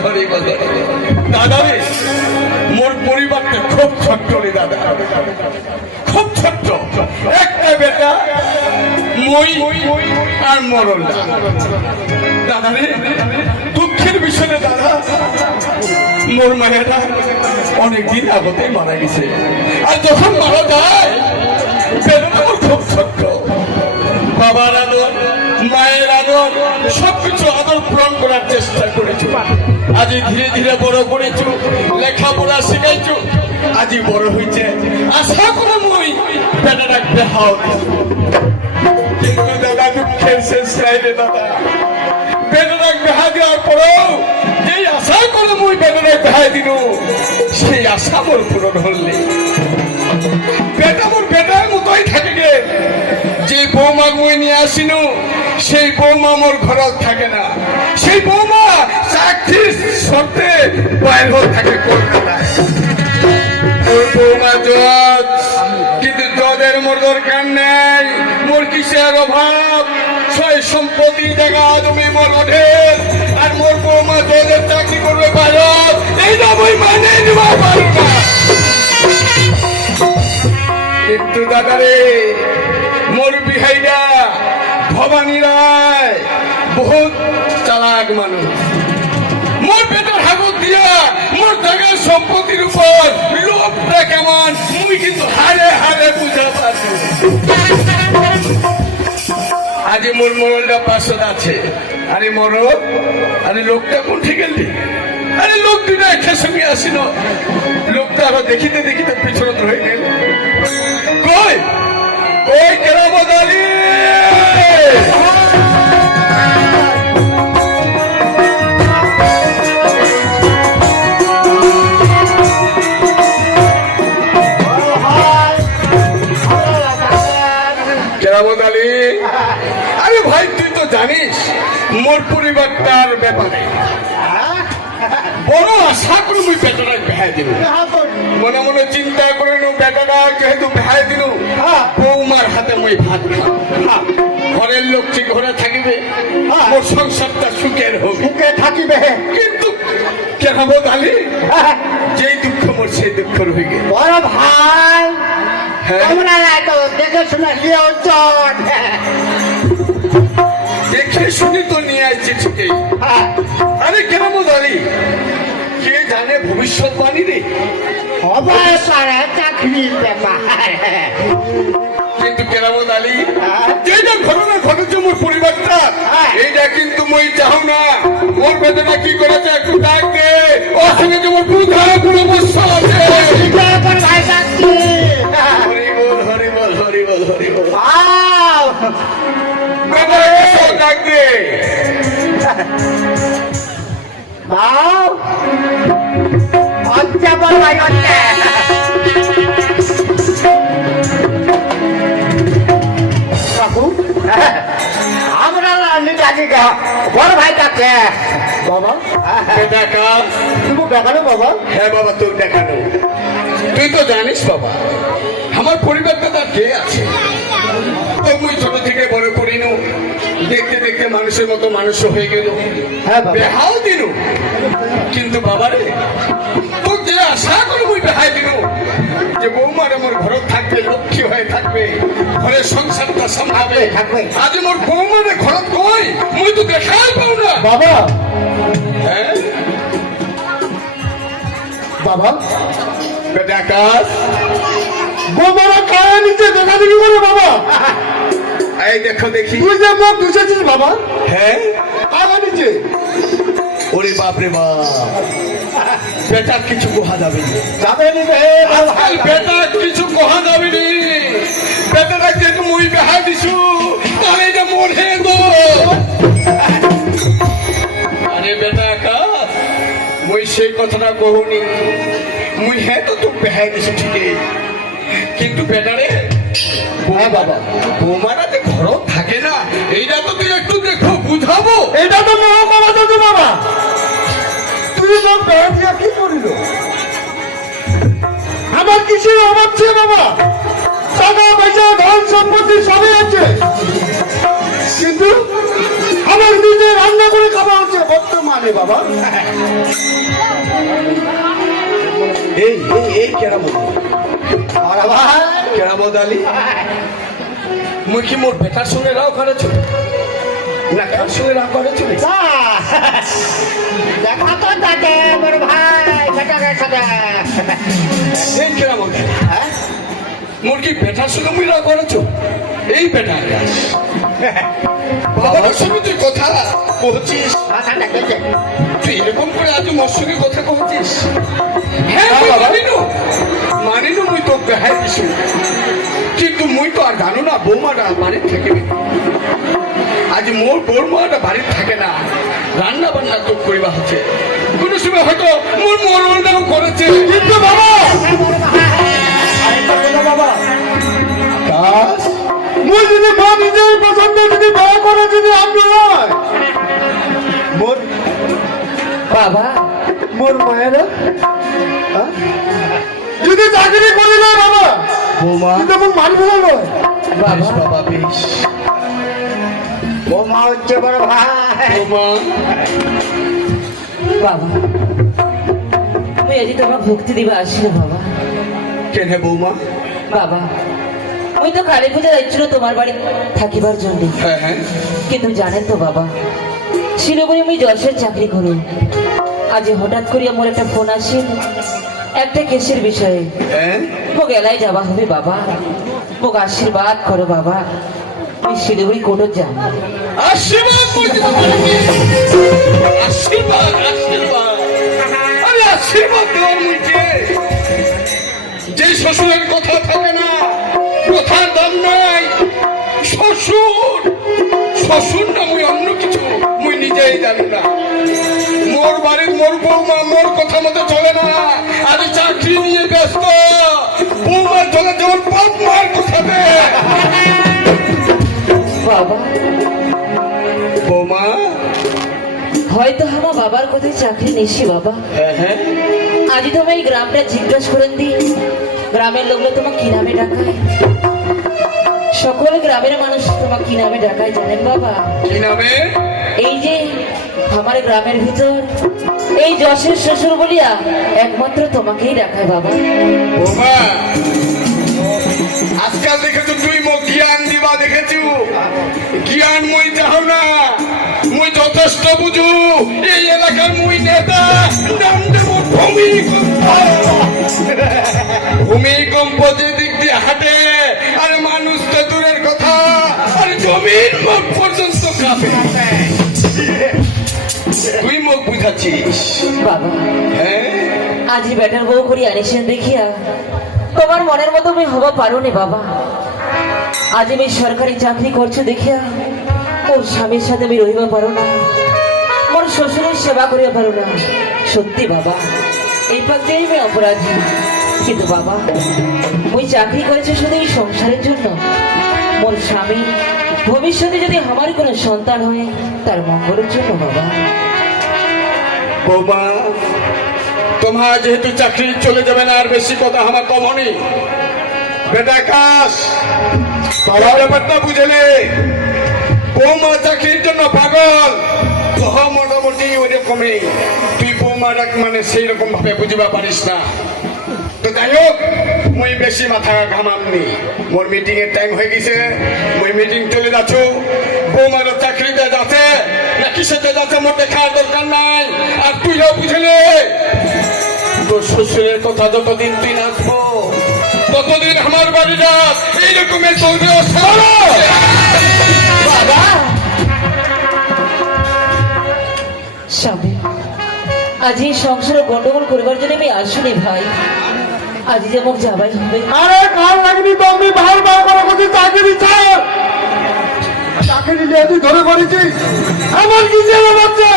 হরি বল। দাদা রে আর দুঃখের বিষয়ে দাদা। মোর মায়েরা অনেকদিন আগতে মারা গেছে। আর যখন মারা যায় বেদনা খুব ছোট্ট। বাবার আদর, মায়ের আদর, সবকিছু আদর পূরণ করার চেষ্টা করেছ। আজি ধীরে ধীরে বড় করেছ, লেখাপড়া শিখাইছো, আজি বড় হয়েছে আশা করে মই বেটা রাখতে হাও কিন্তু দাদা, দুঃখের শেষ নাই দাদা। বেদনাক বেহা দেওয়ার পরেও যেই আশা করে মুই বেদনায় বেহাই দিল সেই আশা মোর পূরণ হলে। বেটা মোর বেটার মতোই থাকে গে। যে বৌমা মুই নিয়ে আসিনু সেই বৌমা মোর ঘরত থাকে না। সেই বৌমা চাকরির শর্তে বাইর হয়ে থাকে কলকাতায়। জজ, কিন্তু জদের মোর দরকার নেই, মোর কিসের অভাব? ছয় সম্পত্তি জায়গা তুমি মোর অধের, আর মোর বৌমা জদের চাকরি করবে পারো এইটা মই মানে নিবা পারো না কিন্তু মোর ভবানী রায়, বহুত চালাক মানুষ। মোর পেটের হাগত দিয়া, মোর জায়গার সম্পত্তির উপর লোভটা কেমন মুই কিন্তু হারে হারে বুঝা পারছি আজ মোর মরলটা পাঁচশো আছে আরে মরল, আরে লোকটা কোনটি গেলি আরে লোক দুটা একের সঙ্গে আসিল। লোকটা আরও দেখিতে দেখিতে পিছনত হয়ে গেল কই? কই কেরামত আলী? আরে ভাই তুই তো জানিস মোর পরিবারটার ব্যাপারে। বড় আশা করে মুই বেটাটা বেহাই দিব মনে মনে চিন্তা করে নো বেটাটা যেহেতু বেহাই দিল বৌমার হাতে মই ভাত খাব ঘরের লক্ষ্মী ঘরে থাকিবে মোর সংসারটা সুখের হবে। বুকে থাকিবে। কিন্তু কেরামত আলী যেই দুঃখ মোর সেই দুঃখ রয়ে বড় ভাই হ্যাঁ। তোমরা তো দেখে শুনে চট। দেখে শুনি তো নিয়ে আসছি ঠিকই। আরে কেমন জানি? কে জানে ভবিষ্যৎবাণী রে হবে সারা চাকরি কিন্তু কেরামত আলী যেটা ঘটনা ঘটেছে মোর পরিবারটা হ্যাঁ। এইটা কিন্তু মই চাহ না। মোর বেদনা কি করেছে একটু ডাক দে ও সঙ্গে যে মোর বুধা আমরা লালি জানি গা বড় ভাই কাকে বাবা কাজ তুমি দেখানো বাবা। হ্যাঁ বাবা তোর দেখানো তুই তো জানিস, বাবা। আমার পরিবারটা তার কে আছে? তো দেখতে দেখতে মানুষের মতো মানুষ হয়ে গেল। হ্যাঁ বেহাও দিল কিন্তু বাবারে তোর যে আশা করে মুই বেহাই দিল যে বৌমার আমার ঘর থাকবে লক্ষ্মী হয়ে থাকবে ঘরের সংসারটা সামলাবে আজ মোর বৌমারে ঘর কই মুই তো দেখাই পাও না। বাবা। হ্যাঁ? বাবা। বেটা আকাশ গোবরা কায়া নিচে দেখা দেখি করে বাবা? এই দেখো দেখি। তুই যে মুখ দুষেছিস বাবা। হ্যাঁ? কায়া নিচে ওরে বাপরে বাপ বেটার কিছু কোহা যাবে না। যাবে নিবে আজকাল বেটার কিছু কোহা যাবে নি। বেটারা যেহেতু মুই বেহা দিছু। তাহলে এটা মরে গো। আরে বেটা আকাশ মুই সেই কথাটা কহুনি। মুই হ্যাঁ তো তোর বেহাই দিছু ঠিকই। কিন্তু বেটারে হ্যাঁ বাবা। বৌমারা ঘর থাকে না। এইটা তো তুই একটু দেখো বুঝাবো? এটা তো মহামারা তো বাবা। তুই তোর বেড়া কি করিল? আমার কিছুর অভাব ছিল বাবা? টাকা পয়সা ধন সম্পত্তি সবই আছে। কিন্তু আমার নিজে রান্না করে খাওয়া হচ্ছে বর্তমানে বাবা। এই এই এই কেরামত। আর কেরামত আলী? মুই কি মোর বেটার সঙ্গে রাও করেছ না কার সঙ্গে রাও করেছ দেখা তো তাকে বড় ভাই বেটাকে সাথে। এই কেরামত আলী হ্যাঁ? মোর কি বেটার সঙ্গে মুই রাও করেছ এই বেটা বাবার সঙ্গে তুই কথা কথা তুই এরকম করে আজ মোর সঙ্গে কথা কহছিস হ্যাঁ বাবা। মানিনু। মানিনু মুই তো বেহাই দিছি মোর বৌমাটা বাড়ির থাকে না। রান্না বান্না তো করিবা হচ্ছে। কোনো সময় হয়তো মোর মোর মরণটাও করেছে। কিন্তু বাবা! বাবা মুই যদি নিজের পছন্দ যদি বিয়ে করে যদি আমি হয়। মোর বাবা মোর মায়েরা? যদি চাকরি করি না বাবা কিন্তু মোক মারবে বেশ বাবা বেশ। বৌমা হচ্ছে বড় ভাই। বৌমা। বাবা আমি আজ তোমার ভক্তি দিবে আসলে বাবা। কেন বৌমা? বাবা আমি তো কালী পূজা যাচ্ছিল তোমার বাড়ি থাকিবার জন্য। হ্যাঁ হ্যাঁ। কিন্তু জানেন তো বাবা শিলিগুড়ি আমি জলসের চাকরি করি। আজ হঠাৎ করে আমার একটা ফোন আসিল একটা কেসের বিষয়ে। হ্যাঁ? মোক এলাই যাওয়া হবে বাবা। মোক আশীর্বাদ করো বাবা। আমি শিলিগুড়ি কোর্টত যাম আশীর্বাদ আশীর্বাদ আশীর্বাদ। আরে আশীর্বাদ যে শ্বশুরের কথা থাকে না কথার দাম নাই। শ্বশুর শ্বশুর না মুই অন্য কিছু, মুই নিজেই জানি না। মোর বাড়ির, মোর বৌমা, মোর কথা মতো চলে না। আমি চাকরি নিয়ে ব্যস্ত। বৌমার চলে যেমন বাপ মার কথা দেয় বাবা। বৌমা। হয়তো আমার বাবার কোথায় চাকরি নিছি বাবা। হ্যাঁ হ্যাঁ। আজ তো আমি এই গ্রামটা জিজ্ঞাসা করেন দি। গ্রামের লোকরা তোমাকে কি নামে ডাকায়? সকল গ্রামের মানুষ তোমাকে কি নামে ডাকায় জানেন বাবা? কি নামে? এই যে আমার গ্রামের ভিতর এই যশের শ্বশুর বলিয়া একমাত্র তোমাকেই ডাকায় বাবা। বোমা আজকাল দেখেছ তুই মোক জ্ঞান দিবা দেখেছু? জ্ঞান মুই চাও না। মুই যথেষ্ট বুঝু এই এলাকার মুই নেতা। নাম দেব ভূমিকম্প। ভূমিকম্প যে দিক দিয়ে হাঁটে আর মানুষ তো দূরের কথা আর জমির মুখ পর্যন্ত কাঁপে। তুই মুখ বুঝাচ্ছিস? বাবা হ্যাঁ? আজ বেটার বউ করি আনিসেন দেখিয়া তোমার মনের মতো আমি হবা পারো নে বাবা। আজ আমি সরকারি চাকরি করছ দেখিয়া ওর স্বামীর সাথে আমি রহিবা পারো না। মোর শ্বশুরের সেবা করিয়া পারো না। সত্যি বাবা, এই পক্ষে আমি অপরাধী। কিন্তু বাবা ওই চাকরি করেছে শুধু এই সংসারের জন্য। মোর স্বামী ভবিষ্যতে যদি আমার কোনো সন্তান হয়, তার মঙ্গলের জন্য বাবা। বৌমা, তোমার যেহেতু চাকরি চলে যাবে না, আর বেশি কথা আমার কমনি বেটা কাশ ব্যাপারটা বুঝলে বৌমা চাকরির জন্য পাগল মোটামুটি ওইরকমই তুই বৌমাটা মানে সেই রকম ভাবে বুঝবা পারিস না তো যাই হোক মুই বেশি মাথা মোর মিটিং এর টাইম হয়ে গেছে মুই মিটিং চলে যাচ্ছ বৌমার চাকরিতে যাচ্ছে না কিসেতে যাচ্ছে মোর দেখার দরকার নাই আর তুইও বুঝলে তোর শ্বশুরের কথা যতদিন তুই নাচবো ততদিন আমার বাড়িটা এইরকমের চলবে বাবা। স্বামী আজ এই সংসারে গন্ডগোল করবার জন্য আমি আসুনি ভাই। আজ যে মুখ যাবাই হবে। আরে কাল লাগনি তো আমি বাহার বার করে বলছি চাকরি ছাড়। চাকরি নিয়ে তুই ধরে পড়েছিস। আমার কি জেলে যাচ্ছে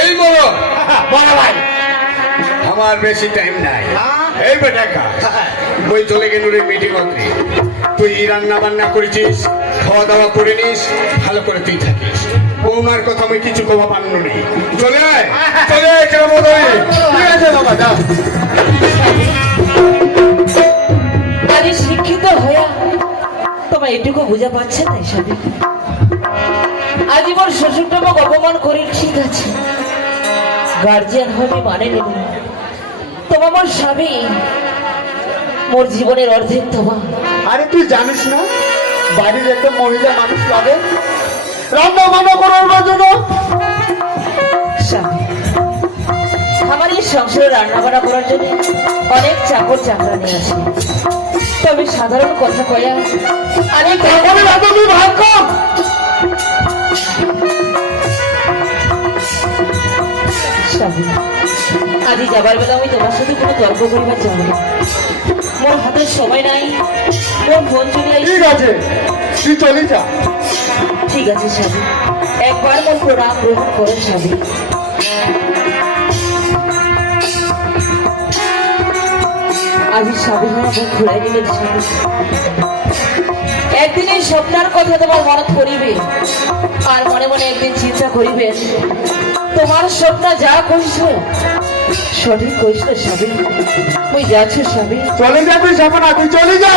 এই বলো। বড় ভাই। আমার বেশি টাইম নাই। হ্যাঁ? এই বেটাকা বই চলে গেল রে মিটিং করতে তুই রান্না বান্না করেছিস খাওয়া দাওয়া করে নিস ভালো করে তুই থাকিস। বৌমার কথা আমি কিছু কবা পারল নেই চলে আয় চলে কেমন ঠিক আছে বাবা যাও। আজ শিক্ষিত হইয়া তোমার এটুকু বুঝা পাচ্ছে না স্বামী আজীবন শ্বশুরটা অপমান করি ঠিক আছে। গার্জিয়ান হবে মানে নেব তোমা আমার স্বামী। মোর জীবনের অর্ধেক তোমা। আরে তুই জানিস না বাড়ির একটা মহিলা মানুষ লাগে রান্না বান্না করার জন্য। আমার এই সংসারে রান্না বান্না করার জন্য অনেক চাকর চাকরা নিয়ে আসে তবে সাধারণ কথা কয়া অনেক তারপরে আজ যাবার বেলা আমি তোমার সাথে কোনো তর্ক করিবার চাই না। মোর হাতে সময় নাই মোর ফোন চলে ঠিক আছে তুই চলে যা। ঠিক আছে স্বামী। একবার মোর প্রণাম গ্রহণ করে স্বামী। আজ স্বামী হয়ে মুখ ঘুরাই দিলেন স্বামী একদিন এই স্বপ্নার কথা তোমার মনত করিবে আর মনে মনে একদিন চিন্তা করিবেন তোমার স্বপ্ন যা কইছে সঠিক কইছো স্বামী মুই যাচ্ছ স্বামী চলে যা তুই সাপনা তুই চলে যা।